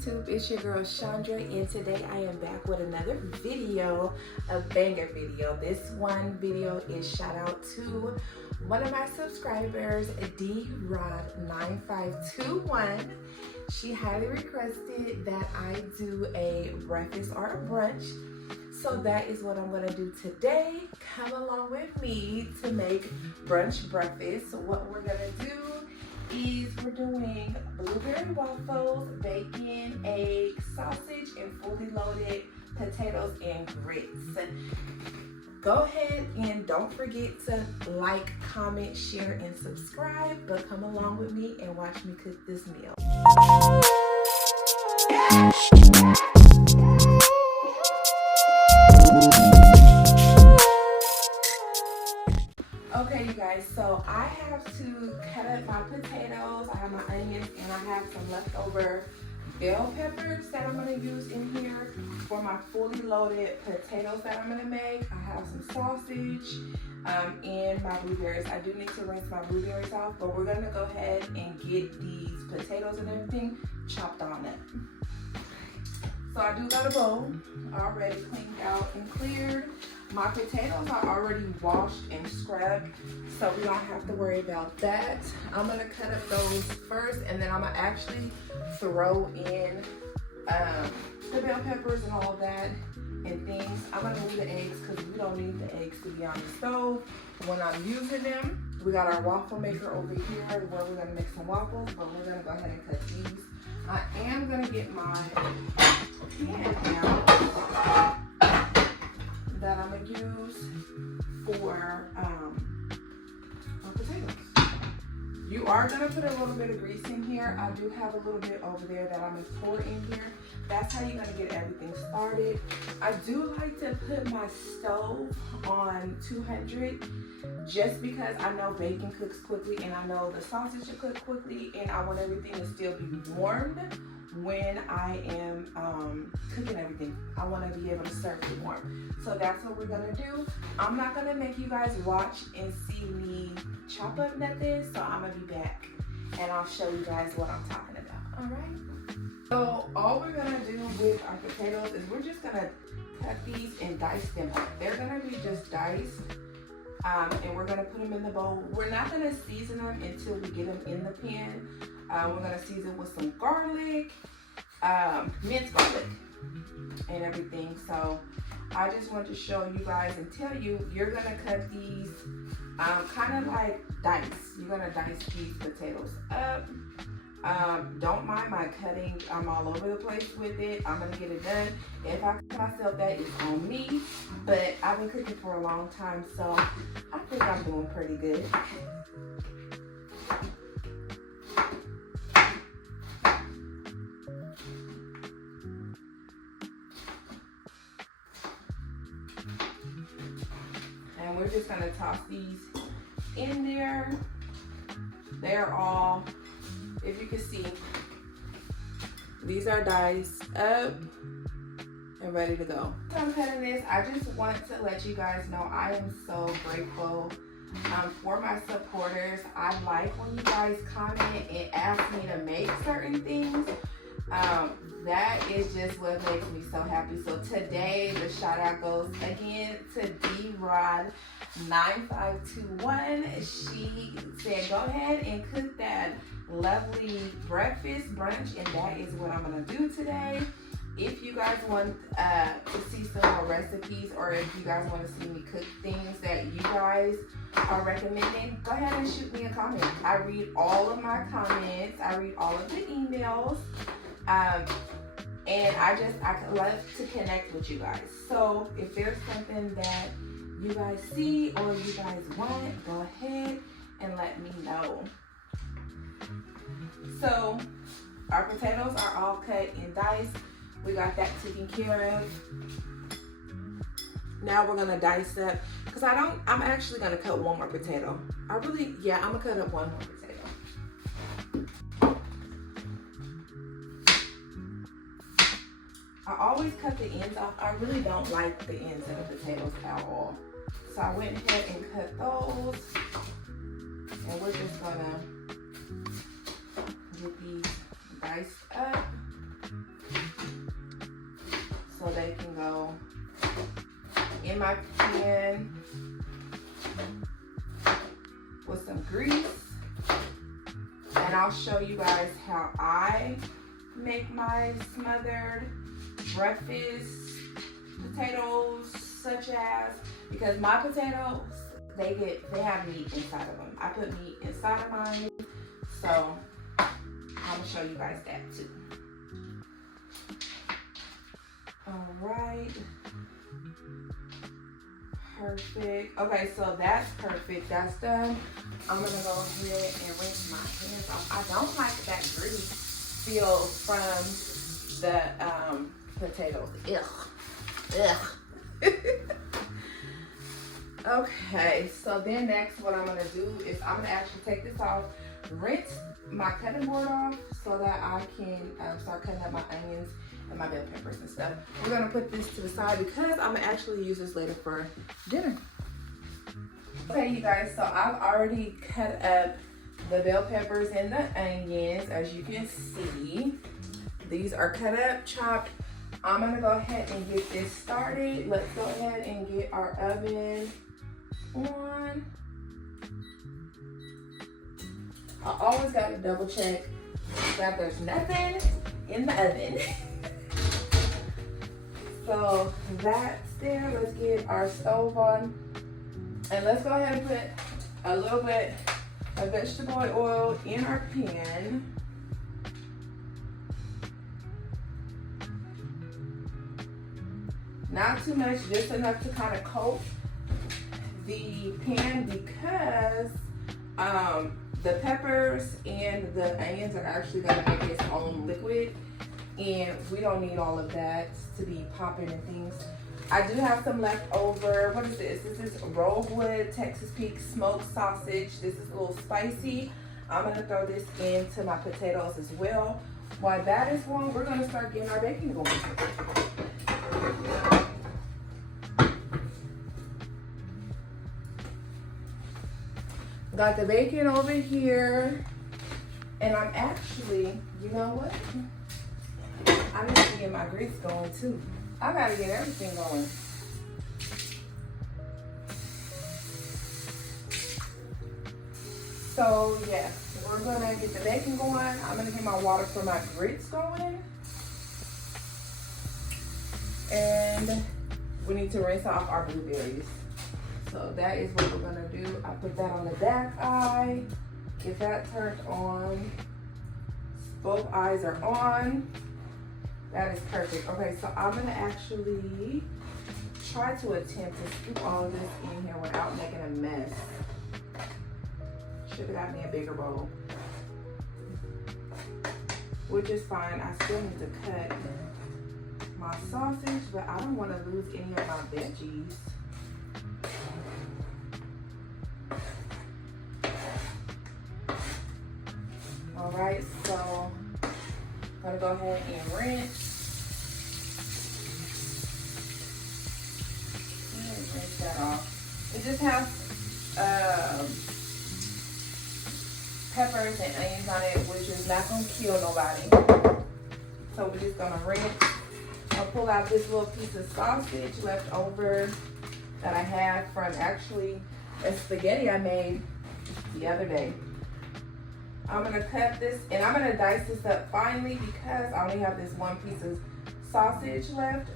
YouTube, it's your girl Chandra, and today I am back with another video, a banger video. This one video is shout out to one of my subscribers, DRod9521. She highly requested that I do a breakfast or a brunch. So that is what I'm gonna do today. Come along with me to make brunch breakfast. So what we're gonna do is we're doing blueberry waffles, bacon, egg, sausage, and fully loaded potatoes and grits. Go ahead and don't forget to like, comment, share, and subscribe, but come along with me and watch me cook this meal. Okay, you guys, so I have to cut up my potatoes, I have my onions, and I have some leftover bell peppers that I'm going to use in here for my fully loaded potatoes that I'm going to make. I have some sausage and my blueberries. I do need to rinse my blueberries off, but we're going to go ahead and get these potatoes and everything chopped on up. So I do got a bowl already cleaned out and cleared. My potatoes are already washed and scrubbed, so we don't have to worry about that. I'm gonna cut up those first, and then I'm gonna actually throw in the bell peppers and all of that and things. I'm gonna leave the eggs because we don't need the eggs to be on the stove when I'm using them. We got our waffle maker over here where we're gonna make some waffles, but we're gonna go ahead and cut these. I am gonna get my pan out that I'm gonna use for my potatoes. You are gonna put a little bit of grease in here. I do have a little bit over there that I'm gonna pour in here. That's how you're gonna get everything started. I do like to put my stove on 200 just because I know bacon cooks quickly and I know the sausage will cook quickly, and I want everything to still be warmed when I am cooking everything. I want to be able to serve it warm. So that's what we're gonna do. I'm not gonna make you guys watch and see me chop up nothing, so I'm gonna be back and I'll show you guys what I'm talking about. All right. So all we're gonna do with our potatoes is we're just gonna cut these and dice them up. They're gonna be just diced. And we're gonna put them in the bowl. We're not gonna season them until we get them in the pan. We're gonna season with some garlic, minced garlic, and everything. So I just want to show you guys and tell you, you're gonna cut these kind of like dice. You're gonna dice these potatoes up. Don't mind my cutting. I'm all over the place with it. I'm gonna get it done. If I cut myself, that is on me. But I've been cooking for a long time, so I think I'm doing pretty good. And we're just gonna toss these in there. They're all, if you can see, these are diced up and ready to go. So I'm cutting this. I just want to let you guys know I am so grateful for my supporters. I like when you guys comment and ask me to make certain things. That is just what makes me so happy. So today the shout out goes again to DRod9521. She said go ahead and cook that lovely breakfast brunch, and that is what I'm gonna do today. If you guys want to see some more recipes, or if you guys want to see me cook things that you guys are recommending, go ahead and shoot me a comment. I read all of my comments. I read all of the emails. And I love to connect with you guys. So if there's something that you guys see or you guys want, go ahead and let me know. So our potatoes are all cut and diced. We got that taken care of. Now we're gonna dice up, because I'm actually gonna cut one more potato. I'm gonna cut up one more potato. I always cut the ends off. I really don't like the ends of the potatoes at all. So I went ahead and cut those. And we're just gonna get these diced up. so they can go in my pan with some grease. And I'll show you guys how I make my smothered breakfast potatoes, such as, because my potatoes, they have meat inside of them. I put meat inside of mine, so I'm gonna show you guys that too. All right, perfect. Okay, so that's perfect. That's done. I'm gonna go ahead and rinse my hands off. I don't like that grease feel from the potatoes. Ugh. Okay, so then next what I'm gonna do is I'm gonna actually take this off, rinse my cutting board off so that I can start cutting up my onions and my bell peppers and stuff. We're gonna put this to the side because I'm gonna actually use this later for dinner. Okay, you guys, so I've already cut up the bell peppers and the onions, as you can see. These are cut up, chopped. I'm gonna go ahead and get this started. Let's go ahead and get our oven on. I always gotta double check that there's nothing in the oven. So that's there. Let's get our stove on. And let's go ahead and put a little bit of vegetable oil in our pan. Not too much, just enough to kind of coat the pan because the peppers and the onions are actually going to make its own liquid, and we don't need all of that to be popping and things. I do have some leftover. What is this? This is Rosewood Texas Peak smoked sausage. This is a little spicy. I'm going to throw this into my potatoes as well. While that is going, we're going to start getting our bacon going. Got the bacon over here, and I'm actually, you know what? I need to get my grease going too. I gotta get everything going. So yeah, we're gonna get the bacon going. I'm gonna get my water for my grits going. And we need to rinse off our blueberries. So that is what we're gonna do. I put that on the back eye. Get that turned on. Both eyes are on. That is perfect. Okay, so I'm gonna actually try to attempt to scoop all of this in here without making a mess. Should have got me a bigger bowl, which is fine. I still need to cut my sausage, but I don't want to lose any of my veggies. All right, so I'm gonna go ahead and rinse. Rinse that off. It just has peppers and onions on it, which is not gonna kill nobody. So we're just gonna rinse. I'll pull out this little piece of sausage left over that I had from actually a spaghetti I made the other day. I'm gonna cut this and I'm gonna dice this up finely because I only have this one piece of sausage left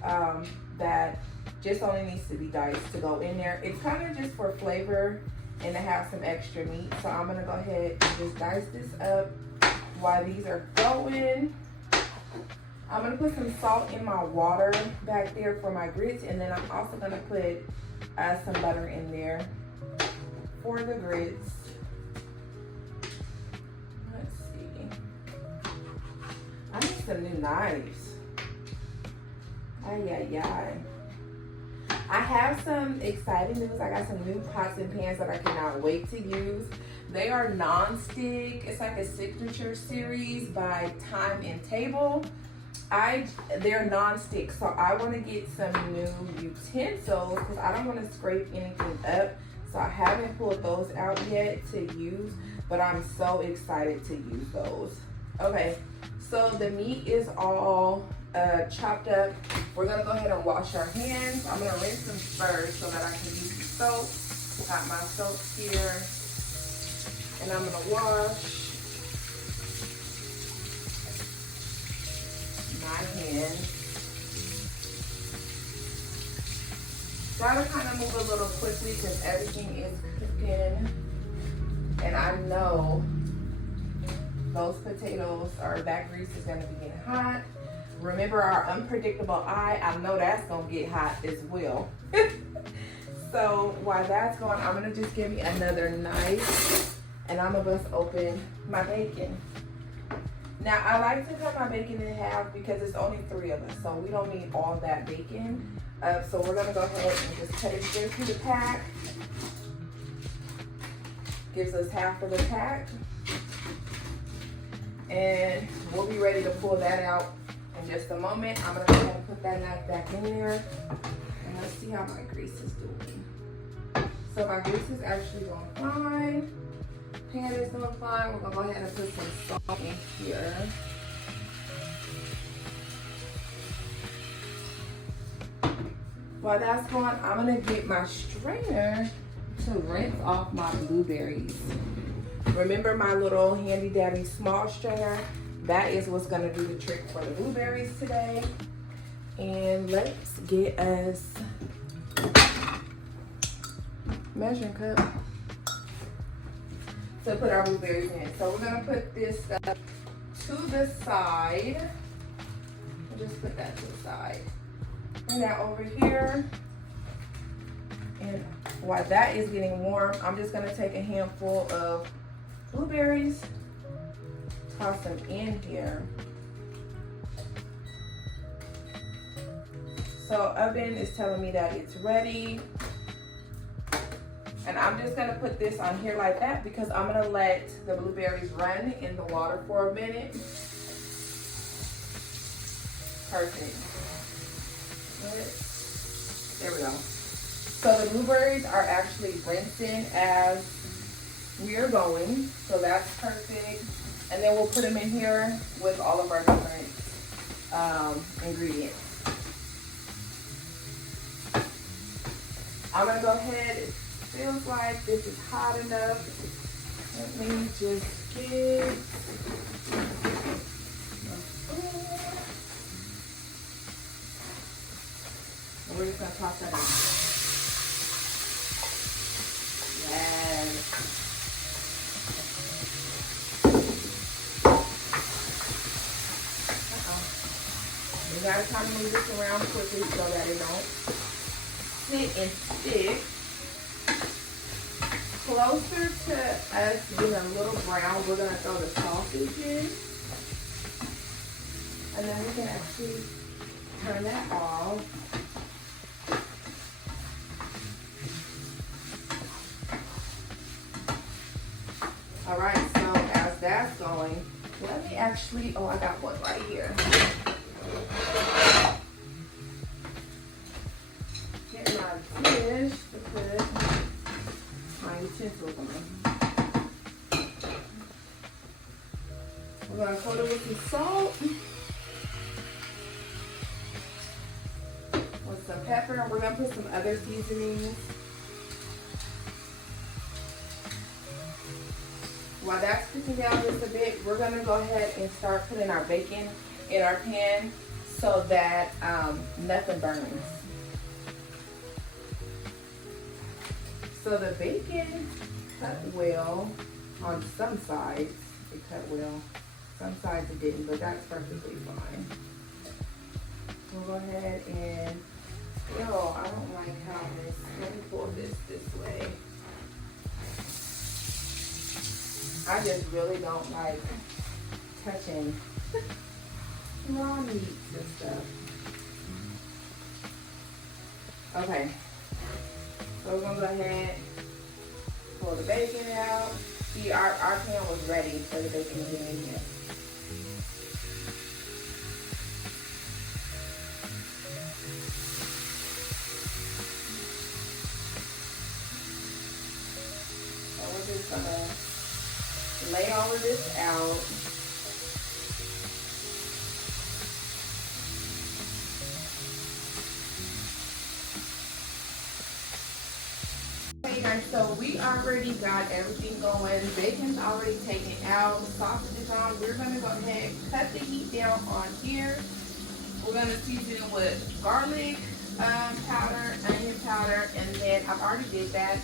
that just only needs to be diced to go in there. It's kind of just for flavor and to have some extra meat. So I'm gonna go ahead and just dice this up while these are going. I'm gonna put some salt in my water back there for my grits, and then I'm also gonna put some butter in there for the grits. Let's see. I need some new knives. Ay, ay, ay. I have some exciting news. I got some new pots and pans that I cannot wait to use. They are non-stick. It's like a signature series by Time and Table. They're non-stick, so I want to get some new utensils because I don't want to scrape anything up. So I haven't pulled those out yet to use, but I'm so excited to use those. Okay, so the meat is all chopped up. We're gonna go ahead and wash our hands. I'm gonna rinse them first so that I can use some soap. Got my soap here, and I'm gonna wash my hands. Gotta kind of move a little quickly because everything is cooking, and I know those potatoes or that grease is gonna be getting hot. Remember our unpredictable eye, I know that's gonna get hot as well. So while that's going, I'm gonna just give me another knife and I'm gonna bust open my bacon. Now I like to cut my bacon in half because it's only 3 of us, so we don't need all that bacon. So we're gonna go ahead and just cut it straight through the pack. Gives us half of the pack. And we'll be ready to pull that out in just a moment. I'm gonna go ahead and put that knife back in there. And let's see how my grease is doing. So my grease is actually doing fine. Pan is doing fine. We're gonna go ahead and put some salt in here. While that's going, I'm gonna get my strainer to rinse off my blueberries. Remember my little handy dandy small strainer? That is what's gonna do the trick for the blueberries today. And let's get us measuring cup to put our blueberries in. So we're gonna put this stuff to the side. We'll just put that to the side. Bring that over here. And while that is getting warm, I'm just gonna take a handful of blueberries, toss them in here. So oven is telling me that it's ready. And I'm just gonna put this on here like that because I'm gonna let the blueberries run in the water for a minute. Perfect. There we go. So the blueberries are actually rinsing as we are going, so that's perfect. And then we'll put them in here with all of our different ingredients. I'm gonna go ahead. It feels like this is hot enough. Let me just get and we're just gonna toss that in. Yes. You gotta kind of move this around quickly so that it don't sit and stick. Closer to us getting a little brown, we're gonna throw the sausage in. And then we can actually turn that off. All right, so as that's going, let me actually, oh, I got one right here. Get my dish to put my utensils on. We're gonna coat it with some salt, with some pepper, and we're gonna put some other seasonings. While that's cooking down just a bit, we're gonna go ahead and start putting our bacon in our pan so that nothing burns. So the bacon cut well on some sides. It cut well. Some sides it didn't, but that's perfectly fine. We'll go ahead and, I don't like how this, let me pull this way. I just really don't like touching raw meats and stuff. Okay, so we're gonna go ahead, pull the bacon out. See, our pan was ready for the bacon to get in here. So we're just gonna lay all of this out. guys, so we already got everything going. Bacon's already taken out. Sausage is on. We're gonna go ahead, cut the heat down on here. We're gonna season it with garlic powder, onion powder, and then I've already did that.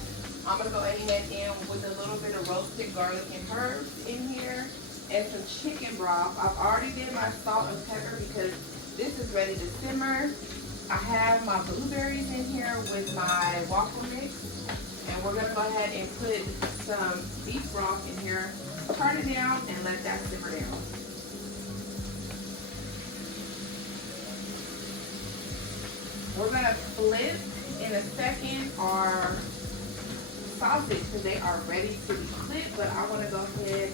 I'm gonna go ahead in with a little bit of roasted garlic and herbs in here, and some chicken broth. I've already did my salt and pepper because this is ready to simmer. I have my blueberries in here with my waffle mix, and we're gonna go ahead and put some beef broth in here, turn it down, and let that simmer down. We're gonna flip in a second our sausage because they are ready to be clipped, but I wanna go ahead,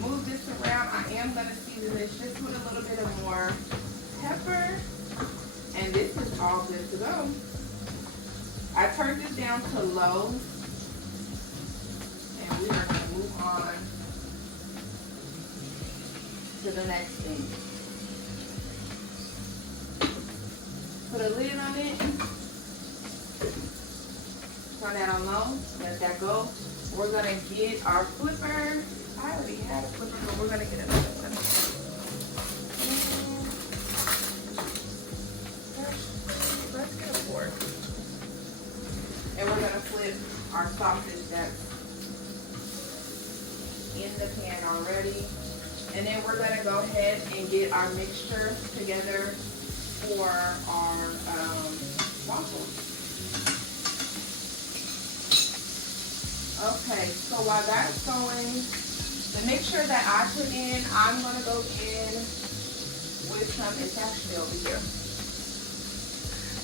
move this around. I am gonna season this just with a little bit of more pepper. And this is all good to go. I turned this down to low. And we are going to move on to the next thing. Put a lid on it. Turn that on low. Let that go. We're going to get our flipper. I already had a flipper, but we're going to get another one. And we're gonna flip our sausage that's in the pan already. And then we're gonna go ahead and get our mixture together for our waffles. Okay, so while that's going, the mixture that I put in, I'm gonna go in with some, it's actually over here.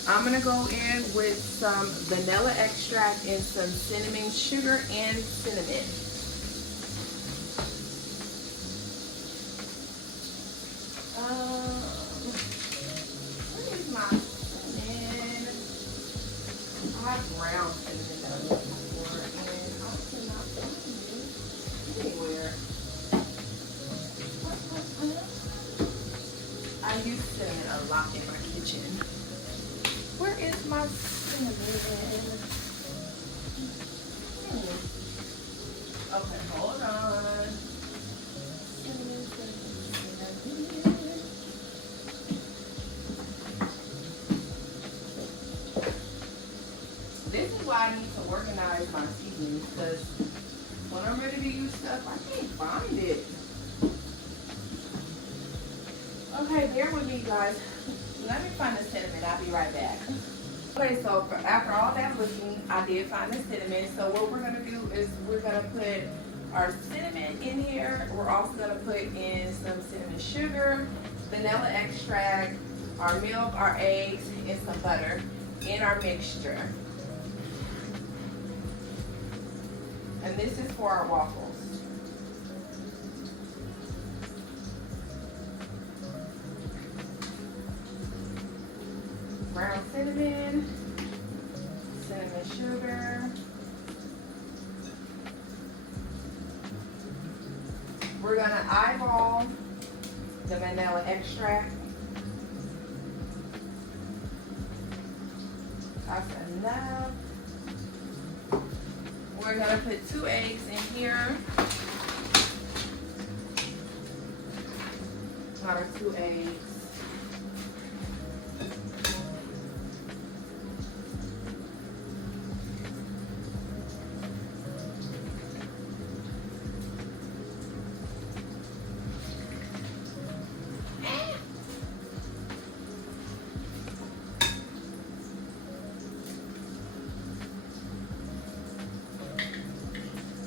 I'm gonna go in with some vanilla extract and some cinnamon sugar and cinnamon. Where is my cinnamon? I have brown cinnamon that I looked before, and I cannot find it anywhere. I use cinnamon a lot in my kitchen. Where is my cinnamon? Okay, hold on. Cinnamon. This is why I need to organize my seasonings, because when I'm ready to use stuff, I can't find it. Okay, bear with me, guys. Let me find the cinnamon. I'll be right back. Okay, so after all that looking, I did find the cinnamon. So what we're going to do is we're going to put our cinnamon in here. We're also going to put in some cinnamon sugar, vanilla extract, our milk, our eggs, and some butter in our mixture. And this is for our waffles. Brown cinnamon, cinnamon sugar. We're gonna eyeball the vanilla extract. That's enough. We're gonna put 2 eggs in here. Our 2 eggs.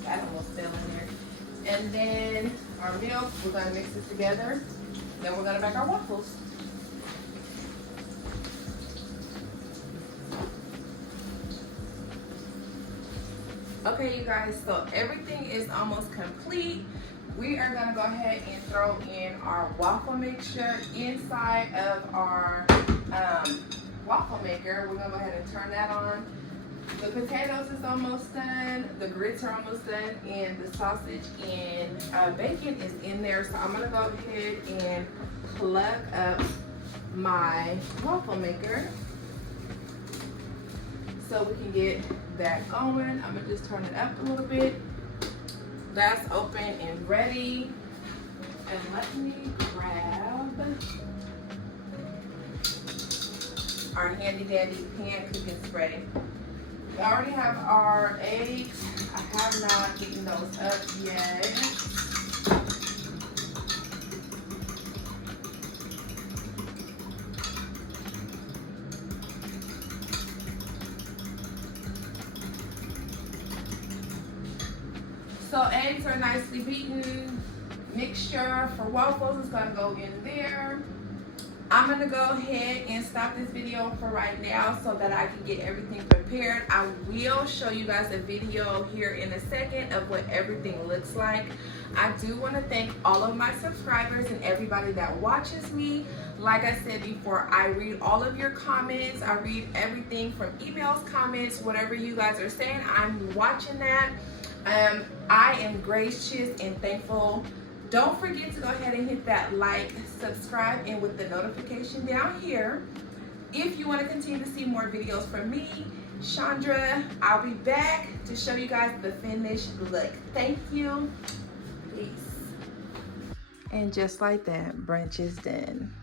That almost fell in there. And then our milk, we're gonna mix it together. Then we're gonna make our waffles. Okay, you guys, so everything is almost complete. We are gonna go ahead and throw in our waffle mixture inside of our waffle maker. We're gonna go ahead and turn that on. The potatoes is almost done, the grits are almost done, and the sausage and bacon is in there. So I'm gonna go ahead and plug up my waffle maker. so we can get that going. I'm gonna just turn it up a little bit. That's open and ready. And let me grab our handy dandy pan cooking spray. We already have our eggs. I have not beaten those up yet. So eggs are nicely beaten. Mixture for waffles is gonna go in there. I'm gonna go ahead and stop this video for right now so that I can get everything prepared. I will show you guys a video here in a second of what everything looks like. I do want to thank all of my subscribers and everybody that watches me. Like I said before, I read all of your comments. I read everything from emails, comments, whatever you guys are saying. I'm watching that. I am gracious and thankful. Don't forget to go ahead and hit that like, subscribe, and with the notification down here. If you want to continue to see more videos from me, Chandra, I'll be back to show you guys the finished look. Thank you. Peace. And just like that, brunch is done.